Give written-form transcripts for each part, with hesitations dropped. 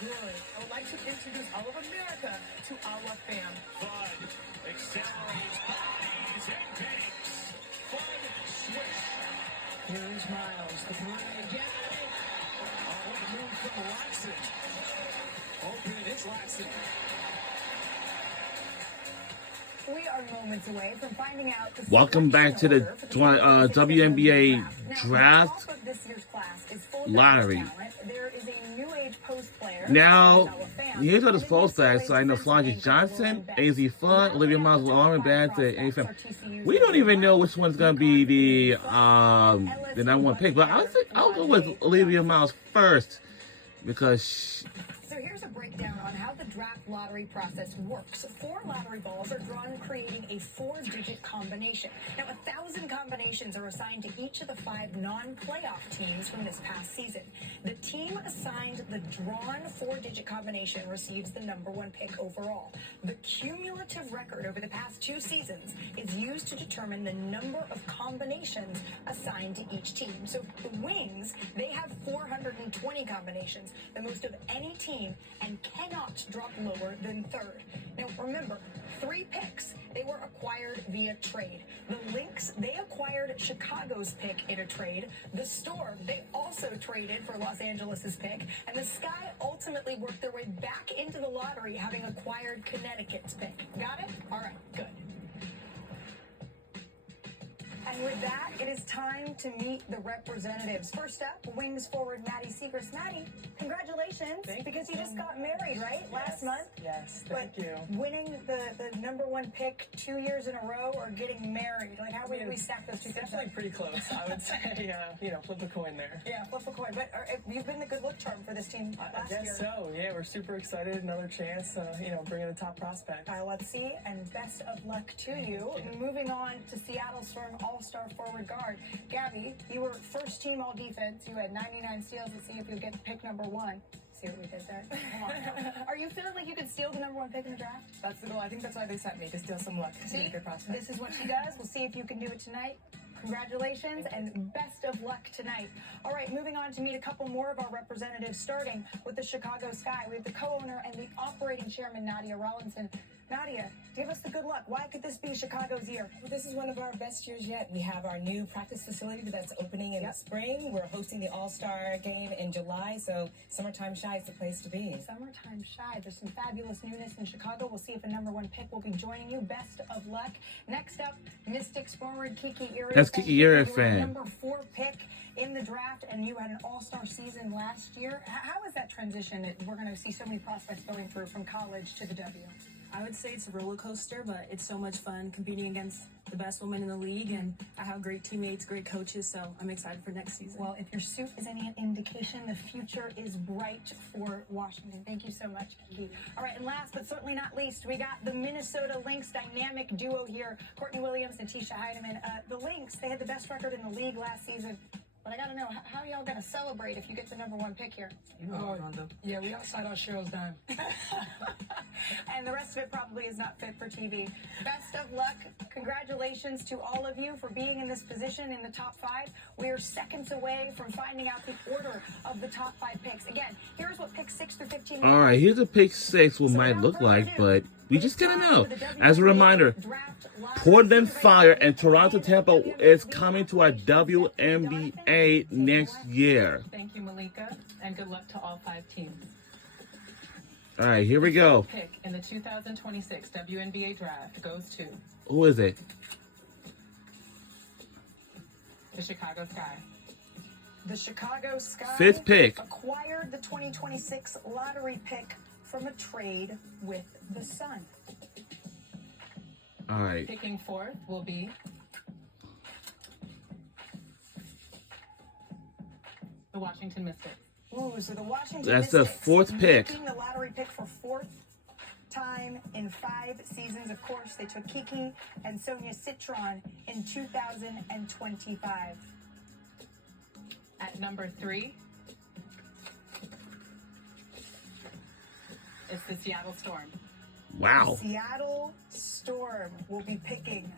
good. I would like to introduce all of America to our fam. Bud accelerates, bodies, and banks. Bud switch. Here is Miles. The three again. Oh, what a move from Watson. Open, it's Watson. We are moments away from finding out. Welcome back to the WNBA draft lottery. There is a new age post player. Now, here's what the post flags. So I know Florence Johnson, AZ Fun, Olivia Miles, Lauren Bass, and we don't even know which one's gonna be the number one pick. But I'll go with Olivia Miles first because. So here's a breakdown on how the draft lottery process works. 4 lottery balls are drawn, creating a 4-digit combination. Now, 1,000 combinations are assigned to each of the 5 non-playoff teams from this past season. The team assigned the drawn 4-digit combination receives the number 1 pick overall. The cumulative record over the past 2 seasons is used to determine the number of combinations assigned to each team. So the Wings, they have 420 combinations, the most of any team, and cannot drop lower than 3rd. Now remember, 3 picks, they were acquired via trade. The Lynx, they acquired Chicago's pick in a trade. The Storm, they also traded for Los Angeles's pick. And the Sky ultimately worked their way back into the lottery, having acquired Connecticut's pick. Got it? All right, good. And with that, it is time to meet the representatives. First up, Wings forward Maddie Segrist. Maddie, congratulations, because you just got married, right? Last month? Yes, thank you. Winning the number 1 pick 2 years in a row or getting married? Like, how would we stack those two things up? Definitely pretty close. I would say, flip a coin there. Yeah, flip a coin. But you've been the good luck charm for this team last year. I guess so. Yeah, we're super excited. Another chance, bringing a top prospect. Let's see, and best of luck to you. Moving on to Seattle Storm All-Star forward guard. Gabby, you were first team all-defense. You had 99 steals. Let's see if you get pick number 1. See what we did there? Come on. Are you feeling like you could steal the number 1 pick in the draft? That's the goal. I think that's why they sent me, to steal some luck. See, a good prospect. This is what she does. We'll see if you can do it tonight. Congratulations and best of luck tonight. All right, moving on to meet a couple more of our representatives, starting with the Chicago Sky. We have the co-owner and the operating chairman, Nadia Rollinson. Nadia, give us the good luck. Why could this be Chicago's year? Well, this is one of our best years yet. We have our new practice facility that's opening in the spring. We're hosting the All-Star game in July, so Summertime Shy is the place to be. Summertime Shy. There's some fabulous newness in Chicago. We'll see if a number 1 pick will be joining you. Best of luck. Next up, Mystics forward Kiki Erie. That's Kiki Erie fan. Number 4 pick in the draft, and you had an all-star season last year. How is that transition that we're going to see so many prospects going through from college to the W? I would say it's a roller coaster, but it's so much fun competing against the best women in the league, and I have great teammates, great coaches, so I'm excited for next season. Well, if your suit is any indication, the future is bright for Washington. Thank you so much, Kiki. All right, and last but certainly not least, we got the Minnesota Lynx dynamic duo here, Courtney Williams and Tisha Heidemann. The Lynx, they had the best record in the league last season. But I got to know, how are y'all going to celebrate if you get the number 1 pick here? Yeah, we outside our Cheryl's dime. And the rest of it probably is not fit for TV. Best of luck. Congratulations to all of you for being in this position in the top 5. We are seconds away from finding out the order of the top 5 picks. Again, here's what picks 6 through 15. All right, here's a pick 6 what might look like, but we just gotta know. As a reminder, Portland Fire and Toronto Tampa is coming to our WNBA next year. Thank you, Malika, and good luck to all 5 teams. All right, here we go. Pick in the 2026 WNBA draft goes to Who is it? the Chicago Sky. The Chicago Sky 5th pick. acquired the 2026 lottery pick from a trade with the Sun. All right. Picking 4th will be the Washington Mystics. Ooh, so the Washington That's the Mystics 4th pick. making the lottery pick for 4th time in 5 seasons. Of course, they took Kiki and Sonia Citron in 2025. At number 3 is the Seattle Storm. Wow. The Seattle Storm will be picking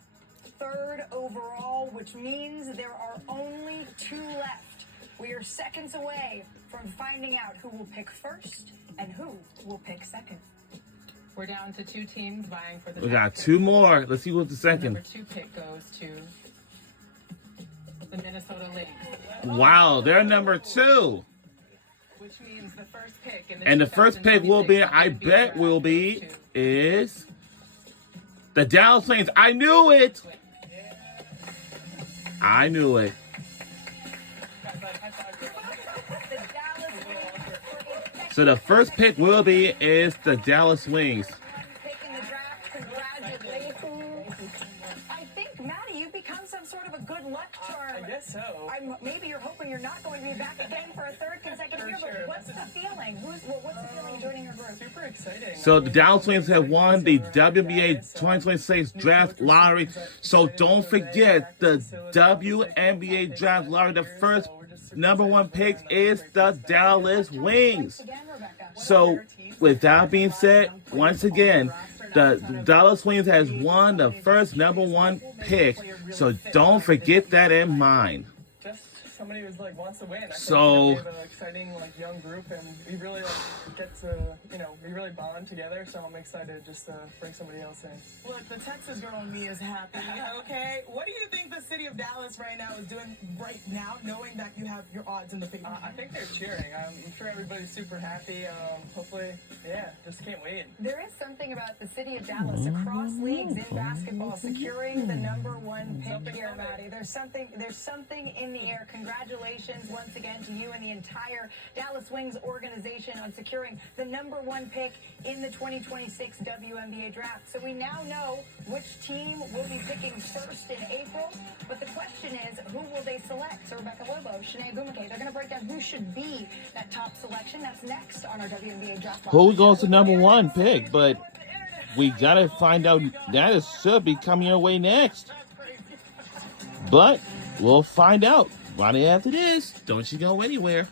3rd overall, which means there are only 2 left. We are seconds away from finding out who will pick first and who will pick second. We're down to 2 teams vying for the We draft got pick. 2 more. Let's see what's the The second. number 2 pick goes to the Minnesota Lynx, Wow, they're number 2. which means the first pick in the And the first pick will be, 2026 I WNBA bet draft will goes be, to is the Dallas Wings. I knew it. I knew it. The Dallas Wings for a second So the first pick will be is the Dallas Wings. pick in the draft. Congratulations. I think, Maddie, you've become some sort of a good luck charm. I guess so. Maybe you're hoping you're not going to be back again for a third consecutive year, sure. but what's the feeling? What's the feeling of joining your group? Super exciting. So the Dallas Wings have won the WNBA 2026 draft lottery. So don't forget the WNBA draft lottery. The first number 1 pick is the Dallas Wings. Again, Rebecca. So with that being said, once again, the Dallas Wings has won the first number 1 pick. So don't forget that in mind. Just somebody who's like wants to win. I think, So- we have an exciting like young group, and we really get to we really bond together. So I'm excited just to bring somebody else in. Look, the Texas girl in me is happy, okay? What do you think the city of Dallas right now is doing right now, knowing that you have your odds in the favor? I think they're cheering. I'm sure everybody's super happy. Hopefully, yeah, just can't wait. There is something about the city of Dallas across leagues in basketball securing the number 1 pick here, Maddie. There's something in the air. Congratulations once again to you and the entire Dallas Wings organization on securing the number 1 pick in the 2026 WNBA draft. So we now know which team will be picking first in April. But the question is, who will they select? So Rebecca Lobo, Shanae Gumake, they're going to break down who should be that top selection. That's next on our WNBA draft. Who goes to number 1 pick? But we gotta find out. That should be coming your way next. But we'll find out right after this. Don't you go anywhere.